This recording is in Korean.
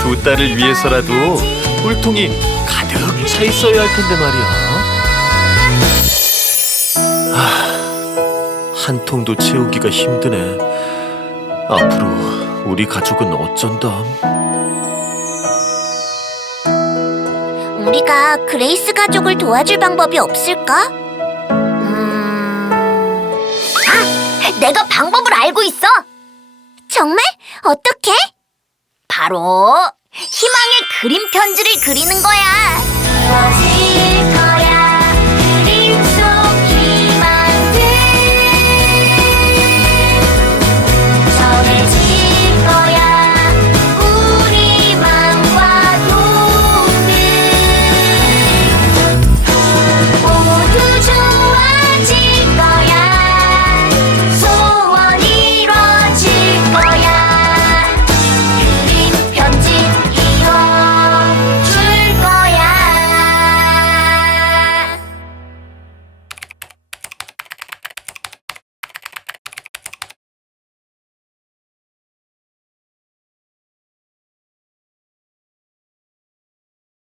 두 딸을 위해서라도 꿀통이 가득 차 있어야 할 텐데 말이야. 아, 한 통도 채우기가 힘드네. 앞으로 우리 가족은 어쩐담? 우리가 그레이스 가족을 도와줄 방법이 없을까? 음... 아! 내가 방법을 알고 있어! 정말? 어떻게? 바로 희망의 그림 편지를 그리는 거야.